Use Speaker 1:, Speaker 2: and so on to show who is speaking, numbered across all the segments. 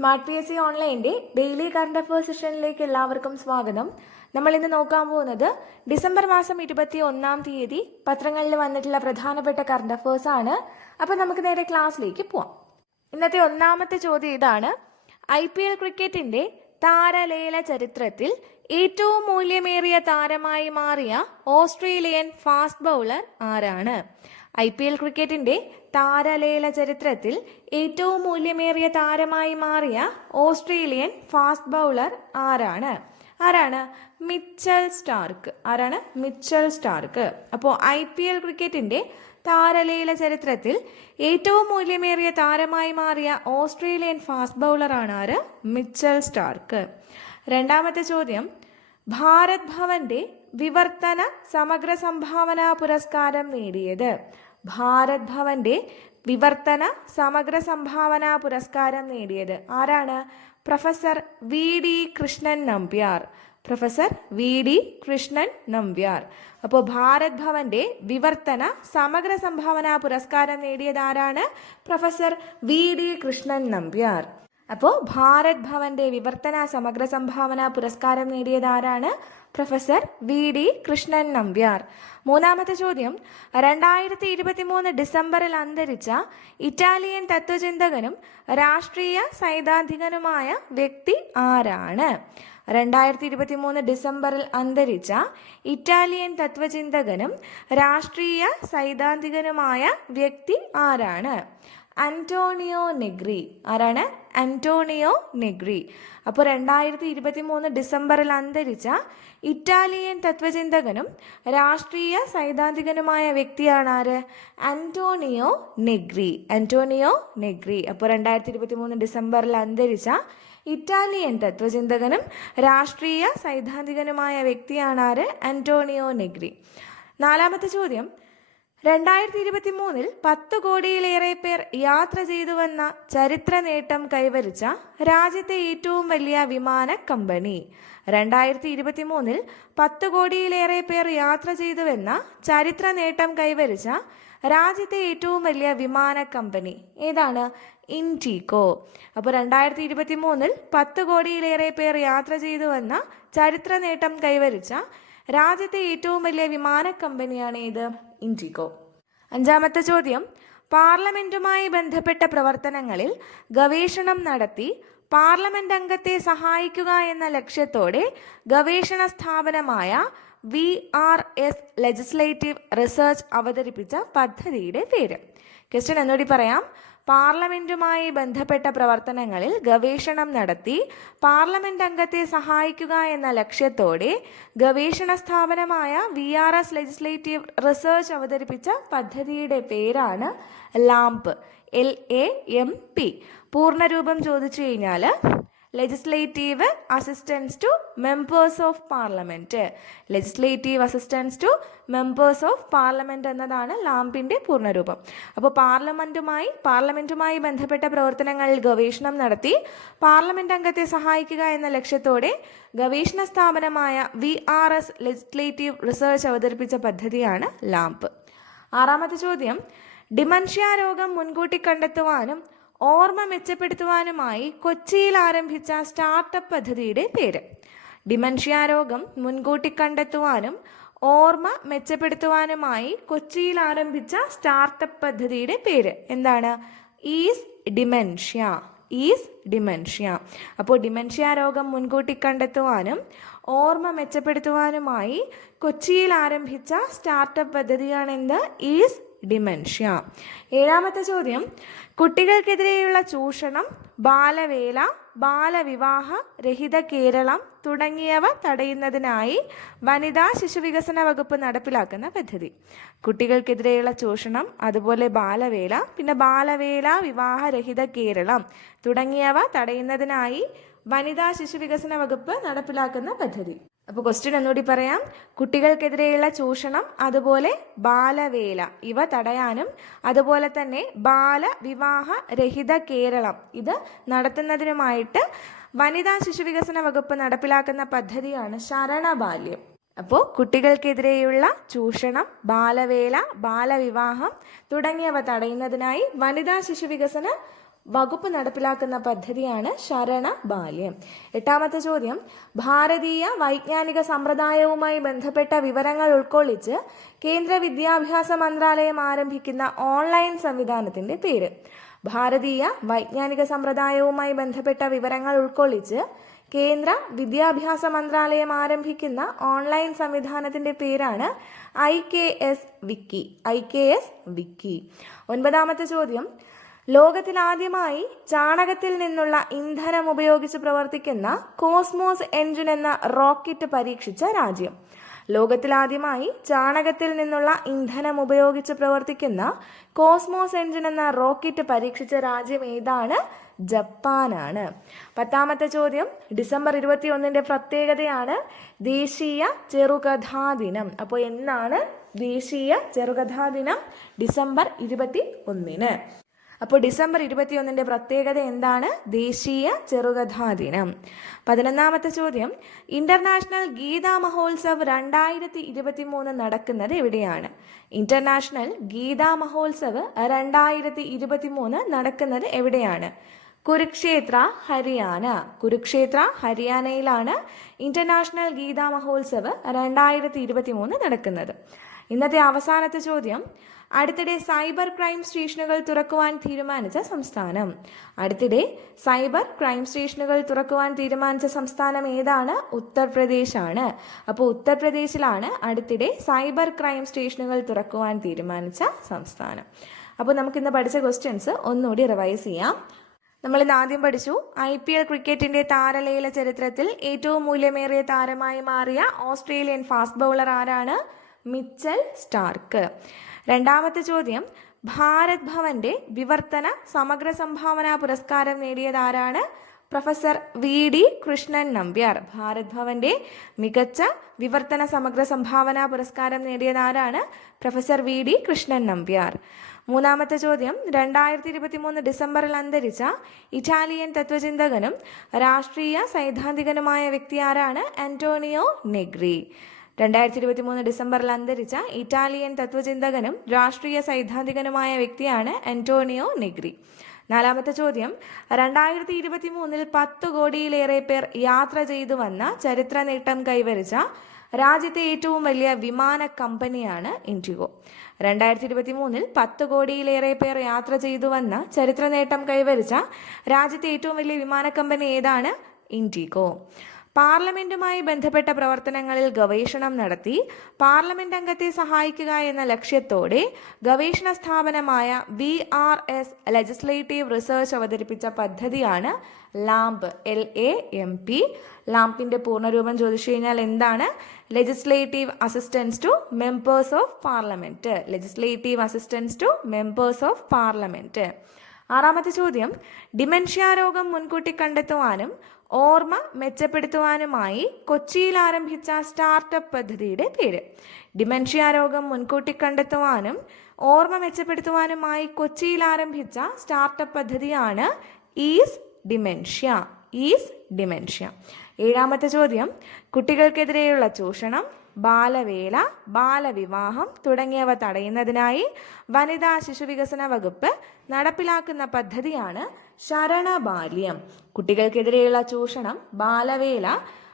Speaker 1: Smart P S C ഓൺലൈന്റെ daily current affairs സെഷനിലേക്ക് എല്ലാവർക്കും സ്വാഗതം. നമ്മൾ ഇന്ന് നോക്കാൻ പോകുന്നത് ഡിസംബർ മാസം ഇരുപത്തി ഒന്നാം തീയതി പത്രങ്ങളിൽ വന്നിട്ടുള്ള പ്രധാനപ്പെട്ട കറണ്ട് അഫയേഴ്സ് ആണ്. അപ്പോൾ നമുക്ക് നേരെ ക്ലാസ്സിലേക്ക് പോവാം. ഇന്നത്തെ ഒന്നാമത്തെ ചോദ്യം ഇതാണ്. ഐ പി എൽ ക്രിക്കറ്റിന്റെ താരലേല ചരിത്രത്തിൽ ഏറ്റവും മൂല്യമേറിയ താരമായി മാറിയ ഓസ്ട്രേലിയൻ ഫാസ്റ്റ് ബൗളർ ആരാണ്? ഐ പി എൽ ക്രിക്കറ്റിന്റെ താരലേല ചരിത്രത്തിൽ ഏറ്റവും മൂല്യമേറിയ താരമായി മാറിയ ഓസ്ട്രേലിയൻ ഫാസ്റ്റ് ബൗളർ ആരാണ്? ആരാണ്? Mitchell Starc. ആരാണ്? Mitchell Starc. അപ്പോൾ ഐ പി എൽ ക്രിക്കറ്റിന്റെ താരലേല ചരിത്രത്തിൽ ഏറ്റവും മൂല്യമേറിയ താരമായി മാറിയ ഓസ്ട്രേലിയൻ ഫാസ്റ്റ് ബൗളറാണ് ആര്? Mitchell Starc. രണ്ടാമത്തെ ചോദ്യം ഭാരത് ഭവന്റെ വിവർത്തന സമഗ്ര സംഭാവന പുരസ്കാരം നേടിയത്. ഭാരത് ഭവന്റെ വിവർത്തന സമഗ്ര സംഭാവന പുരസ്കാരം നേടിയത് ആരാണ്? Professor V D Krishnan Nambiar. Professor V D Krishnan Nambiar. അപ്പോൾ ഭാരത് ഭവന്റെ വിവർത്തന സമഗ്ര സംഭാവന പുരസ്കാരം നേടിയത് ആരാണ്? Professor V D Krishnan Nambiar. അപ്പോൾ ഭാരത് ഭവന്റെ വിവർത്തന സമഗ്ര സംഭാവന പുരസ്കാരം നേടിയത് ആരാണ്? Professor V D Krishnan Nambiar. മൂന്നാമത്തെ ചോദ്യം രണ്ടായിരത്തി ഇരുപത്തി മൂന്ന് ഡിസംബറിൽ അന്തരിച്ച ഇറ്റാലിയൻ തത്വചിന്തകനും രാഷ്ട്രീയ സൈദ്ധാന്തികനുമായ വ്യക്തി ആരാണ്? രണ്ടായിരത്തി ഇരുപത്തി മൂന്ന് ഡിസംബറിൽ അന്തരിച്ച ഇറ്റാലിയൻ തത്വചിന്തകനും രാഷ്ട്രീയ സൈദ്ധാന്തികനുമായ വ്യക്തി ആരാണ്? Antonio Negri. ആരാണ്? Antonio Negri. അപ്പോൾ രണ്ടായിരത്തി ഇരുപത്തി മൂന്ന് ഡിസംബറിൽ അന്തരിച്ച ഇറ്റാലിയൻ തത്വചിന്തകനും രാഷ്ട്രീയ സൈദ്ധാന്തികനുമായ വ്യക്തിയാണ് ആര്? Antonio Negri. Antonio Negri. അപ്പോൾ രണ്ടായിരത്തി ഇരുപത്തി മൂന്ന് ഡിസംബറിൽ അന്തരിച്ച ഇറ്റാലിയൻ തത്വചിന്തകനും രാഷ്ട്രീയ സൈദ്ധാന്തികനുമായ വ്യക്തിയാണ് ആര്? Antonio Negri. നാലാമത്തെ ചോദ്യം. രണ്ടായിരത്തി ഇരുപത്തി മൂന്നിൽ പത്ത് കോടിയിലേറെ പേർ യാത്ര ചെയ്തുവെന്ന ചരിത്ര നേട്ടം കൈവരിച്ച രാജ്യത്തെ ഏറ്റവും വലിയ വിമാന കമ്പനി. രണ്ടായിരത്തി ഇരുപത്തി മൂന്നിൽ പത്ത് കോടിയിലേറെ പേർ യാത്ര ചെയ്തുവെന്ന ചരിത്ര നേട്ടം കൈവരിച്ച രാജ്യത്തെ ഏറ്റവും വലിയ വിമാന കമ്പനി ഏതാണ്? ഇൻഡിഗോ. അപ്പോൾ രണ്ടായിരത്തി ഇരുപത്തി മൂന്നിൽ പത്ത് കോടിയിലേറെ പേർ യാത്ര ചെയ്തുവെന്ന ചരിത്ര നേട്ടം കൈവരിച്ച രാജ്യത്തെ ഏറ്റവും വലിയ വിമാന കമ്പനിയാണ് ഏത്? ഇൻഡിഗോ. അഞ്ചാമത്തെ ചോദ്യം. പാർലമെന്റുമായി ബന്ധപ്പെട്ട പ്രവർത്തനങ്ങളിൽ ഗവേഷണം നടത്തി പാർലമെന്റ് അംഗത്തെ സഹായിക്കുക എന്ന ലക്ഷ്യത്തോടെ ഗവേഷണ സ്ഥാപനമായ V R S legislative research അവതരിപ്പിച്ച പദ്ധതിയുടെ പേര്. ക്വസ്റ്റ്യൻ എന്നോടി പറയാം. പാർലമെന്റുമായി ബന്ധപ്പെട്ട പ്രവർത്തനങ്ങളിൽ ഗവേഷണം നടത്തി പാർലമെന്റ് അംഗത്തെ സഹായിക്കുക എന്ന ലക്ഷ്യത്തോടെ ഗവേഷണ സ്ഥാപനമായ V R S legislative research അവതരിപ്പിച്ച പദ്ധതിയുടെ പേരാണ് LAMP L A M P പൂർണരൂപം ചോദിച്ചു കഴിഞ്ഞാൽ legislative assistance to members of parliament legislative assistance to members of parliament എന്നതാണ് ലാംപിന്റെ പൂർണരൂപം. അപ്പോൾ പാർലമെന്റുമായി പാർലമെന്റുമായി ബന്ധപ്പെട്ട പ്രവർത്തനങ്ങളിൽ ഗവേഷണം നടത്തി പാർലമെന്റ് അംഗത്തെ സഹായിക്കുക എന്ന ലക്ഷ്യത്തോടെ ഗവേഷണ സ്ഥാപനമായ V R S legislative research അവതരിപ്പിച്ച പദ്ധതിയാണ് ലാംപ്. ആറാമത്തെ ചോദ്യം ഡിമൻഷ്യ രോഗം മുൻകൂട്ടി കണ്ടെത്തുവാനും ഓർമ്മ മെച്ചപ്പെടുത്തുവാനുമായി കൊച്ചിയിൽ ആരംഭിച്ച സ്റ്റാർട്ടപ്പ് പദ്ധതിയുടെ പേര്. ഡിമൻഷ്യ രോഗം മുൻകൂട്ടി കണ്ടെത്തുവാനും ഓർമ്മ മെച്ചപ്പെടുത്തുവാനുമായി കൊച്ചിയിൽ ആരംഭിച്ച സ്റ്റാർട്ടപ്പ് പദ്ധതിയുടെ പേര് എന്താണ്? Ease dementia. Ease dementia. അപ്പോൾ ഡിമെൻഷ്യ രോഗം മുൻകൂട്ടി കണ്ടെത്തുവാനും ഓർമ്മ മെച്ചപ്പെടുത്തുവാനുമായി കൊച്ചിയിൽ ആരംഭിച്ച സ്റ്റാർട്ടപ്പ് പദ്ധതിയാണെന്ത്? Ease dementia. ഏഴാമത്തെ ചോദ്യം. കുട്ടികൾക്കെതിരെയുള്ള ചൂഷണം ബാലവേല ബാലവിവാഹ രഹിത കേരളം തുടങ്ങിയവ തടയുന്നതിനായി വനിതാ ശിശുവികസന വകുപ്പ് നടപ്പിലാക്കുന്ന പദ്ധതി. കുട്ടികൾക്കെതിരെയുള്ള ചൂഷണം അതുപോലെ ബാലവേല പിന്നെ ബാലവേല വിവാഹ രഹിത കേരളം തുടങ്ങിയവ തടയുന്നതിനായി വനിതാ ശിശുവികസന വകുപ്പ് നടപ്പിലാക്കുന്ന പദ്ധതി. അപ്പോൾ ക്വസ്റ്റ്യൻ ഒന്നുകൂടി പറയാം. കുട്ടികൾക്കെതിരെയുള്ള ചൂഷണം അതുപോലെ ബാലവേല ഇവ തടയാനും അതുപോലെ തന്നെ ബാലവിവാഹ രഹിത കേരളം ഇത് നടത്തുന്നതിനുമായിട്ട് വനിതാ ശിശുവികസന വകുപ്പ് നടപ്പിലാക്കുന്ന പദ്ധതിയാണ് ശരണബാല്യം. അപ്പോൾ കുട്ടികൾക്കെതിരെയുള്ള ചൂഷണം ബാലവേല ബാലവിവാഹം തുടങ്ങിയവ തടയുന്നതിനായി വനിതാ ശിശുവികസന വകുപ്പ് നടപ്പിലാക്കുന്ന പദ്ധതിയാണ് ശരണ ബാല്യം. എട്ടാമത്തെ ചോദ്യം ഭാരതീയ വൈജ്ഞാനിക സമ്പ്രദായവുമായി ബന്ധപ്പെട്ട വിവരങ്ങൾ ഉൾക്കൊള്ളിച്ച് കേന്ദ്ര വിദ്യാഭ്യാസ മന്ത്രാലയം ആരംഭിക്കുന്ന ഓൺലൈൻ സംവിധാനത്തിന്റെ പേര്. ഭാരതീയ വൈജ്ഞാനിക സമ്പ്രദായവുമായി ബന്ധപ്പെട്ട വിവരങ്ങൾ ഉൾക്കൊള്ളിച്ച് കേന്ദ്ര വിദ്യാഭ്യാസ മന്ത്രാലയം ആരംഭിക്കുന്ന ഓൺലൈൻ സംവിധാനത്തിന്റെ പേരാണ് I K S wiki. I K S wiki. ഒൻപതാമത്തെ ചോദ്യം ലോകത്തിലാദ്യമായി ചാണകത്തിൽ നിന്നുള്ള ഇന്ധനം ഉപയോഗിച്ച് പ്രവർത്തിക്കുന്ന കോസ്മോസ് എഞ്ചിൻ എന്ന റോക്കറ്റ് പരീക്ഷിച്ച രാജ്യം. ലോകത്തിലാദ്യമായി ചാണകത്തിൽ നിന്നുള്ള ഇന്ധനം ഉപയോഗിച്ച് പ്രവർത്തിക്കുന്ന കോസ്മോസ് എഞ്ചിൻ എന്ന റോക്കറ്റ് പരീക്ഷിച്ച രാജ്യം ഏതാണ്? ജപ്പാനാണ്. പത്താമത്തെ ചോദ്യം ഡിസംബർ ഇരുപത്തി ഒന്നിന്റെ പ്രത്യേകതയാണ് ദേശീയ ചെറുകഥാ ദിനം. അപ്പോൾ എന്നാണ് ദേശീയ ചെറുകഥാ ദിനം? ഡിസംബർ ഇരുപത്തി ഒന്നിന് അപ്പോൾ ഡിസംബർ ഇരുപത്തിയൊന്നിന്റെ പ്രത്യേകത എന്താണ്? ദേശീയ ചെറുകഥാ ദിനം. പതിനൊന്നാമത്തെ ചോദ്യം ഇന്റർനാഷണൽ ഗീതാ മഹോത്സവ് രണ്ടായിരത്തി ഇരുപത്തി മൂന്ന് നടക്കുന്നത് എവിടെയാണ്? ഇന്റർനാഷണൽ ഗീതാ മഹോത്സവ് രണ്ടായിരത്തി ഇരുപത്തി മൂന്ന് നടക്കുന്നത് എവിടെയാണ്? കുരുക്ഷേത്ര ഹരിയാന. കുരുക്ഷേത്ര ഹരിയാനയിലാണ് ഇന്റർനാഷണൽ ഗീതാ മഹോത്സവ് രണ്ടായിരത്തി ഇരുപത്തി മൂന്ന് നടക്കുന്നത്. ഇന്നത്തെ അവസാനത്തെ ചോദ്യം അടുത്തിടെ സൈബർ ക്രൈം സ്റ്റേഷനുകൾ തുറക്കുവാൻ തീരുമാനിച്ച സംസ്ഥാനം. അടുത്തിടെ സൈബർ ക്രൈം സ്റ്റേഷനുകൾ തുറക്കുവാൻ തീരുമാനിച്ച സംസ്ഥാനം ഏതാണ്? ഉത്തർപ്രദേശാണ്. അപ്പോൾ ഉത്തർപ്രദേശിലാണ് അടുത്തിടെ സൈബർ ക്രൈം സ്റ്റേഷനുകൾ തുറക്കുവാൻ തീരുമാനിച്ച സംസ്ഥാനം. അപ്പോൾ നമുക്ക് നമുക്കിന്ന് പഠിച്ച ക്വസ്റ്റ്യൻസ് ഒന്നുകൂടി റിവൈസ് ചെയ്യാം. നമ്മൾ ഇന്ന് ആദ്യം പഠിച്ചു. ഐ പി എൽ ക്രിക്കറ്റിന്റെ താരലയിലെ ചരിത്രത്തിൽ ഏറ്റവും മൂല്യമേറിയ താരമായി മാറിയ ഓസ്ട്രേലിയൻ ഫാസ്റ്റ് ബൗളർ ആരാണ്? Mitchell Starc. രണ്ടാമത്തെ ചോദ്യം ഭാരത് ഭവന്റെ വിവർത്തന സമഗ്ര സംഭാവന പുരസ്കാരം നേടിയതാരാണ് professor V D Krishnan Nambiar. Bharat ഭവന്റെ മികച്ച വിവർത്തന സമഗ്ര സംഭാവന പുരസ്കാരം നേടിയതാരാണ് professor V D Krishnan Nambiar. മൂന്നാമത്തെ ചോദ്യം രണ്ടായിരത്തി ഇരുപത്തി മൂന്ന് ഡിസംബറിൽ അന്തരിച്ച ഇറ്റാലിയൻ തത്വചിന്തകനും രാഷ്ട്രീയ സൈദ്ധാന്തികനുമായ വ്യക്തി ആരാണ്? Antonio Negri. രണ്ടായിരത്തി ഇരുപത്തി മൂന്ന് ഡിസംബറിൽ അന്തരിച്ച ഇറ്റാലിയൻ തത്വചിന്തകനും രാഷ്ട്രീയ സൈദ്ധാന്തികനുമായ വ്യക്തിയാണ് അന്റോണിയോ നെഗ്രി. നാലാമത്തെ ചോദ്യം രണ്ടായിരത്തി ഇരുപത്തി മൂന്നിൽ പത്ത് കോടിയിലേറെ പേർ യാത്ര ചെയ്തു വന്ന ചരിത്ര നേട്ടം കൈവരിച്ച രാജ്യത്തെ ഏറ്റവും വലിയ വിമാന കമ്പനിയാണ് ഇൻഡിഗോ. രണ്ടായിരത്തി ഇരുപത്തി മൂന്നിൽ പത്ത് കോടിയിലേറെ പേർ യാത്ര ചെയ്തു വന്ന ചരിത്ര നേട്ടം കൈവരിച്ച രാജ്യത്തെ ഏറ്റവും വലിയ വിമാന കമ്പനി ഏതാണ്? ഇൻഡിഗോ. പാർലമെന്റുമായി ബന്ധപ്പെട്ട പ്രവർത്തനങ്ങളിൽ ഗവേഷണം നടത്തി പാർലമെന്റ് അംഗത്തെ സഹായിക്കുക എന്ന ലക്ഷ്യത്തോടെ ഗവേഷണ സ്ഥാപനമായ V R S legislative research അവതരിപ്പിച്ച പദ്ധതിയാണ് LAMP L A M P ലാംപിന്റെ പൂർണരൂപം ചോദിച്ചു കഴിഞ്ഞാൽ എന്താണ്? Legislative assistance to members of parliament legislative assistance to members of parliament ആറാമത്തെ ചോദ്യം ഡിമെൻഷ്യ രോഗം മുൻകൂട്ടി കണ്ടെത്തുവാനും ഓർമ്മ മെച്ചപ്പെടുത്തുവാനുമായി കൊച്ചിയിൽ ആരംഭിച്ച സ്റ്റാർട്ടപ്പ് പദ്ധതിയുടെ പേര് ഡിമെൻഷ്യ രോഗം മുൻകൂട്ടി കണ്ടെത്തുവാനും ഓർമ്മ മെച്ചപ്പെടുത്തുവാനുമായി കൊച്ചിയിൽ ആരംഭിച്ച സ്റ്റാർട്ടപ്പ് പദ്ധതിയാണ് ഈസ് ഡിമെൻഷ്യ. ഈസ് ഡിമെൻഷ്യ ഏഴാമത്തെ ചോദ്യം കുട്ടികൾക്കെതിരെയുള്ള ചൂഷണം ബാലവേല ബാലവിവാഹം തുടങ്ങിയവ തടയുന്നതിനായി വനിതാ ശിശുവികസന വകുപ്പ് നടപ്പിലാക്കുന്ന പദ്ധതിയാണ് ശരണബാല്യം. കുട്ടികൾക്കെതിരെയുള്ള ചൂഷണം ബാലവേല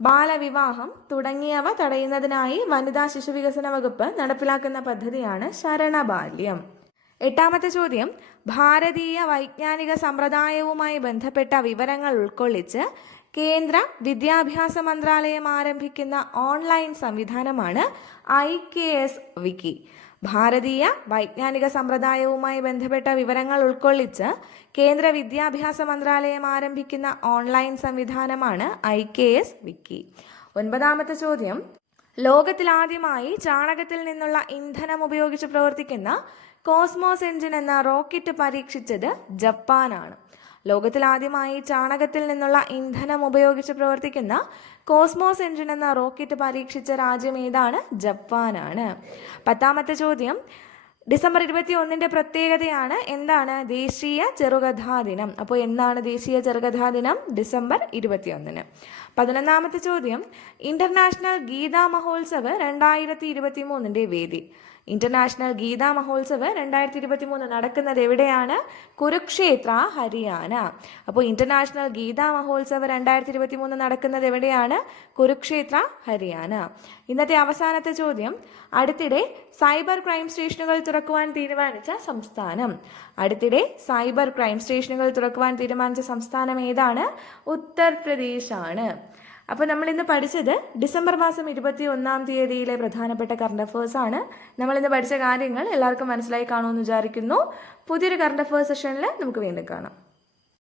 Speaker 1: ബാലവിവാഹം തുടങ്ങിയവ തടയുന്നതിനായി വനിതാ ശിശുവികസന വകുപ്പ് നടപ്പിലാക്കുന്ന പദ്ധതിയാണ് ശരണബാല്യം. എട്ടാമത്തെ ചോദ്യം. ഭാരതീയ വൈജ്ഞാനിക സമ്പ്രദായവുമായി ബന്ധപ്പെട്ട വിവരങ്ങൾ ഉൾക്കൊള്ളിച്ച് കേന്ദ്ര വിദ്യാഭ്യാസ മന്ത്രാലയം ആരംഭിക്കുന്ന ഓൺലൈൻ സംവിധാനമാണ് ഐ കെ എസ് വിക്കി. ഭാരതീയ വൈജ്ഞാനിക സമ്പ്രദായവുമായി ബന്ധപ്പെട്ട വിവരങ്ങൾ ഉൾക്കൊള്ളിച്ച് കേന്ദ്ര വിദ്യാഭ്യാസ മന്ത്രാലയം ആരംഭിക്കുന്ന ഓൺലൈൻ സംവിധാനമാണ് ഐ കെ എസ് വിക്കി. ഒൻപതാമത്തെ ചോദ്യം. ലോകത്തിലാദ്യമായി ചാണകത്തിൽ നിന്നുള്ള ഇന്ധനം ഉപയോഗിച്ച് പ്രവർത്തിക്കുന്ന കോസ്മോസ് എഞ്ചിൻ എന്ന റോക്കറ്റ് പരീക്ഷിച്ചത് ജപ്പാനാണ്. ലോകത്തിലാദ്യമായി ചാണകത്തിൽ നിന്നുള്ള ഇന്ധനം ഉപയോഗിച്ച് പ്രവർത്തിക്കുന്ന കോസ്മോസ് എഞ്ചിൻ എന്ന റോക്കറ്റ് പരീക്ഷിച്ച രാജ്യം ഏതാണ്? ജപ്പാനാണ്. പത്താമത്തെ ചോദ്യം. ഡിസംബർ ഇരുപത്തി ഒന്നിന്റെ പ്രത്യേകതയാണ് എന്താണ് ദേശീയ ചെറുകഥാ ദിനം? അപ്പോൾ എന്താണ് ദേശീയ ചെറുകഥാ ദിനം? ഡിസംബർ ഇരുപത്തിയൊന്നിന്. പതിനൊന്നാമത്തെ ചോദ്യം. ഇന്റർനാഷണൽ ഗീതാ മഹോത്സവ് രണ്ടായിരത്തി ഇരുപത്തി മൂന്നിന്റെ വേദി. ഇന്റർനാഷണൽ ഗീതാ മഹോത്സവ് രണ്ടായിരത്തി ഇരുപത്തി മൂന്ന് നടക്കുന്നത് എവിടെയാണ്? കുരുക്ഷേത്ര ഹരിയാന. അപ്പോൾ ഇന്റർനാഷണൽ ഗീതാ മഹോത്സവ് രണ്ടായിരത്തി ഇരുപത്തി മൂന്ന് നടക്കുന്നത് എവിടെയാണ്? കുരുക്ഷേത്ര ഹരിയാന. ഇന്നത്തെ അവസാനത്തെ ചോദ്യം. അടുത്തിടെ സൈബർ ക്രൈം സ്റ്റേഷനുകൾ തുറക്കുവാൻ തീരുമാനിച്ച സംസ്ഥാനം. അടുത്തിടെ സൈബർ ക്രൈം സ്റ്റേഷനുകൾ തുറക്കുവാൻ തീരുമാനിച്ച സംസ്ഥാനം ഏതാണ്? ഉത്തർപ്രദേശാണ്. അപ്പോൾ നമ്മൾ ഇന്ന് പഠിച്ചത് ഡിസംബർ മാസം ഇരുപത്തി ഒന്നാം തീയതിയിലെ പ്രധാനപ്പെട്ട കറണ്ട് നമ്മൾ ഇന്ന് പഠിച്ച കാര്യങ്ങൾ എല്ലാവർക്കും മനസ്സിലായി കാണുമെന്ന് വിചാരിക്കുന്നു. പുതിയൊരു കറണ്ട് അഫേഴ്സ് സെഷനിൽ നമുക്ക് വീണ്ടും കാണാം.